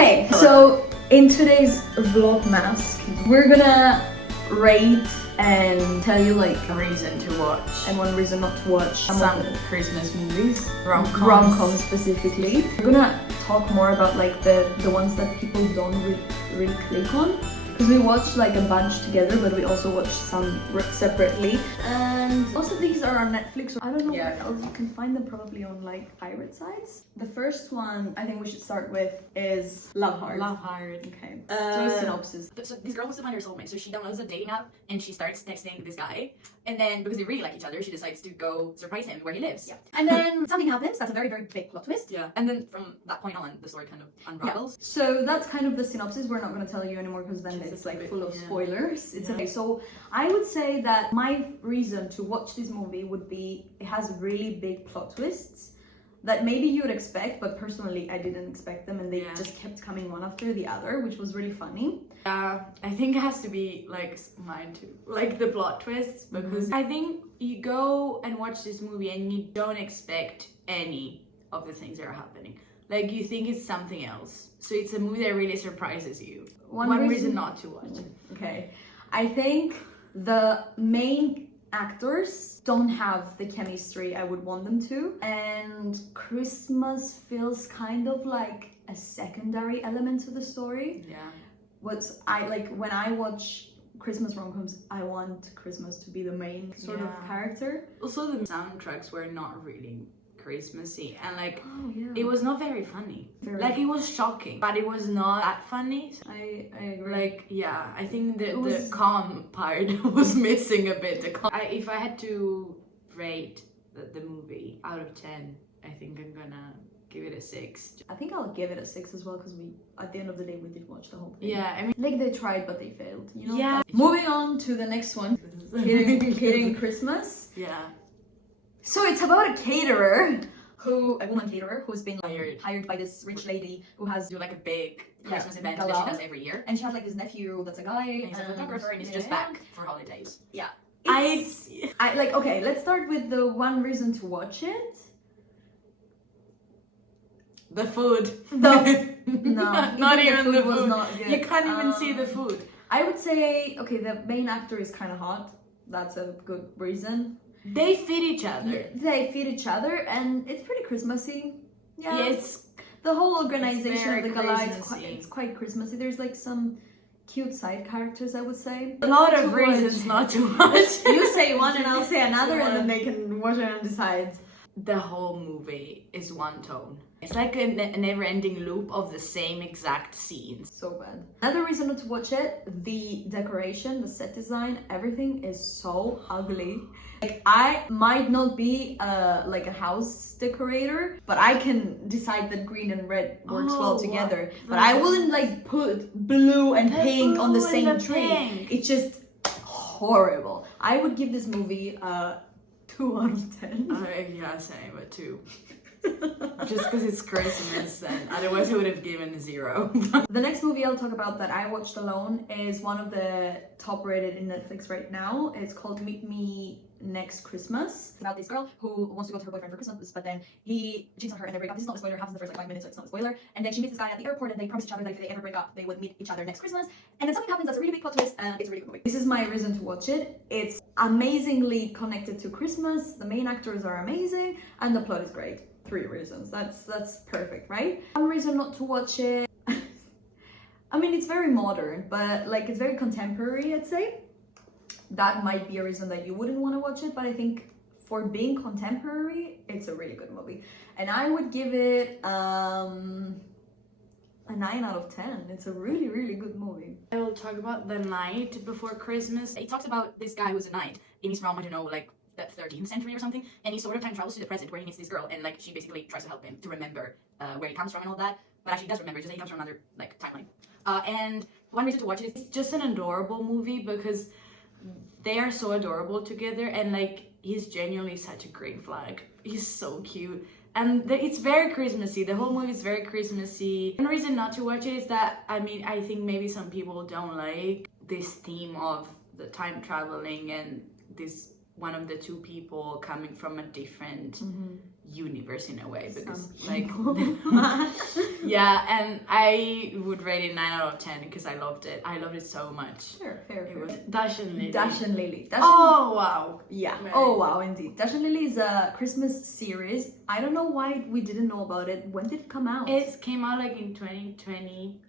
Okay, so in today's Vlogmas, we're gonna rate and tell you like A reason to watch and one reason not to watch some Christmas movies, rom-coms specifically. We're gonna talk more about like the ones that people don't really click on, because we watched like a bunch together, but we also watched some separately. And most of these are on Netflix, so I don't know where else you can find them, probably on like pirate sites. The first one I think we should start with is Love Hard. Love Hard. Okay, do a synopsis. So this girl wants to find her soulmate, so she downloads a dating app and she starts texting this guy, and then because they really like each other, she decides to go surprise him where he lives. Yeah. And then something happens. That's a very, very big plot twist. Yeah. And then from that point on, the story kind of unravels. Yeah. So that's kind of the synopsis. We're not going to tell you anymore because then it's like full of spoilers. It's okay. So I would say that my reason to watch this movie would be it has really big plot twists that maybe you would expect, but personally I didn't expect them, and they just kept coming one after the other, which was really funny. I think it has to be like mine too, like the plot twists, because I think you go and watch this movie and you don't expect any of the things that are happening. Like you think it's something else, so it's a movie that really surprises you. One reason not to watch it. Okay, I think the main actors don't have the chemistry I would want them to, and Christmas feels kind of like a secondary element to the story. Yeah. When I watch Christmas rom-coms, I want Christmas to be the main sort of character. Also, the soundtracks were not really Christmassy, and like it was not very funny. It was shocking, but it was not that funny. I agree. I think the calm part was missing a bit. If I had to rate the movie out of 10, I think I'm gonna give it a 6. I think I'll give it a 6 as well, because we at the end of the day we did watch the whole thing. Yeah, I mean, like they tried but they failed, you know. Yeah. Moving on to the next one, hitting Christmas. Yeah. So it's about a caterer, a woman caterer who's been hired by this rich lady who has do like a big Christmas event that she does every year, and she has like this nephew that's a guy, and he's a photographer, and he's just back for holidays. Yeah. Okay, let's start with the one reason to watch it. The food. No, not even the food. Was not good. You can't even see the food. I would say, okay, the main actor is kind of hot. That's a good reason. They fit each other. Yeah, they fit each other, and it's pretty Christmassy. Yeah, it's the whole organization of the gala. It's quite Christmassy. There's like some cute side characters, I would say. A lot of reasons not to watch. You say one and I'll say another, and then they can watch it and decide. The whole movie is one tone. It's like a never-ending loop of the same exact scenes. So bad. Another reason not to watch it, the decoration, the set design, everything is so ugly. Like, I might not be like a house decorator, but I can decide that green and red works well together. But I wouldn't like put blue and pink on the same tree. It's just horrible. I would give this movie 2 out of 10. Yeah, same, but 2. Just because it's Christmas, and otherwise I would have given 0. The next movie I'll talk about that I watched alone is one of the top rated in Netflix right now. It's called Meet Me Next Christmas. It's about this girl who wants to go to her boyfriend for Christmas, but then he cheats on her and they break up. This is not a spoiler, it happens in the first like 5 minutes, so it's not a spoiler. And then she meets this guy at the airport and they promise each other that if they ever break up, they would meet each other next Christmas. And then something happens that's a really big plot twist, and it's a really good movie. This is my reason to watch it. It's amazingly connected to Christmas, the main actors are amazing, and the plot is great. 3 reasons. That's perfect, right? One reason not to watch it. I mean, it's very modern, but like it's very contemporary, I'd say. That might be a reason that you wouldn't want to watch it, but I think for being contemporary, it's a really good movie. And I would give it a 9 out of 10. It's a really, really good movie. I will talk about the night before Christmas. It talks about this guy who's a knight in his realm, I don't know, like the 13th century or something, and he sort of time travels to the present where he meets this girl, and like she basically tries to help him to remember where he comes from and all that, but actually he does remember, just that he comes from another like timeline. And one reason to watch it is it's just an adorable movie because they are so adorable together, and like he's genuinely such a green flag. He's so cute, and it's very Christmassy. The whole movie is very Christmassy. One reason not to watch it is that I think maybe some people don't like this theme of the time traveling and this one of the two people coming from a different universe in a way because Some like people. yeah, and I would rate it 9 out of 10 because I loved it. I loved it so much. Fair, fair, It fair. was Dash and Lily. Dash and Lily. Dash Oh wow. yeah. Very Oh good. wow, indeed. Dash and Lily is a Christmas series. I don't know why we didn't know about it. When did it come out? It came out like in 2020.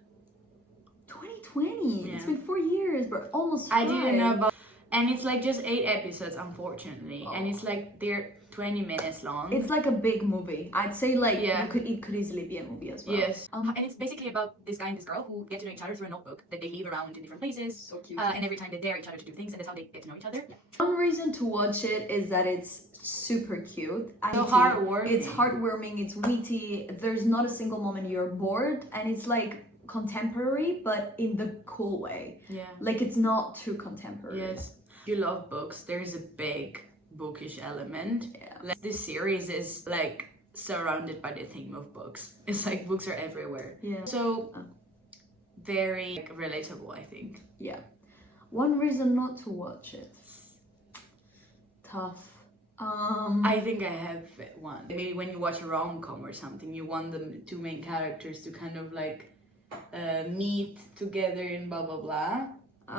2020. Yeah. It's been 4 years, but almost. I didn't know 5. about, and it's like just 8 episodes, unfortunately, and Oh. it's like they're 20 minutes long. It's like a big movie. I'd say like Yeah. it could easily be a movie as well. Yes. And it's basically about this guy and this girl who get to know each other through a notebook that they leave around in different places. So cute. And every time they dare each other to do things, and that's how they get to know each other. One reason to watch it is that it's super cute. So heartwarming. It's heartwarming, it's witty. There's not a single moment you're bored, and it's like contemporary, but in the cool way. Yeah. Like it's not too contemporary. Yes. If you love books, there is a big bookish element. Yeah. Like, this series is like surrounded by the theme of books. It's like books are everywhere. Yeah. So very like, relatable, I think. Yeah. One reason not to watch it. Tough. I think I have one. Maybe when you watch a rom-com or something, you want the two main characters to kind of like meet together in blah blah blah.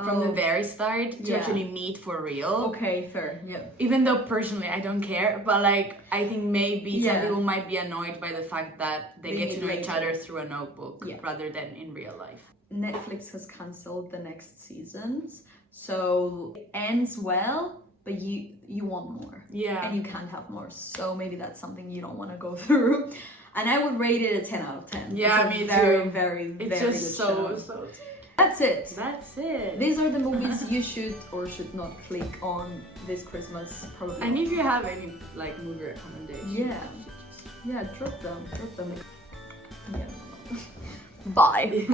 From the very start to Yeah. actually meet for real. Okay, fair. Yeah. Even though personally I don't care, but like I think maybe some Yeah. people might be annoyed by the fact that they get to know each later. other through a notebook Yeah. rather than in real life. Netflix has cancelled the next seasons, so it ends well, but you want more. Yeah. And you can't have more, so maybe that's something you don't want to go through. And I would rate it a 10 out of 10. Yeah, It's a me very, too. very, It's very just good so show. That's it. That's it. These are the movies you should or should not click on this Christmas, probably. And if you have any like movie recommendations, Yeah, drop them. Yeah. Bye.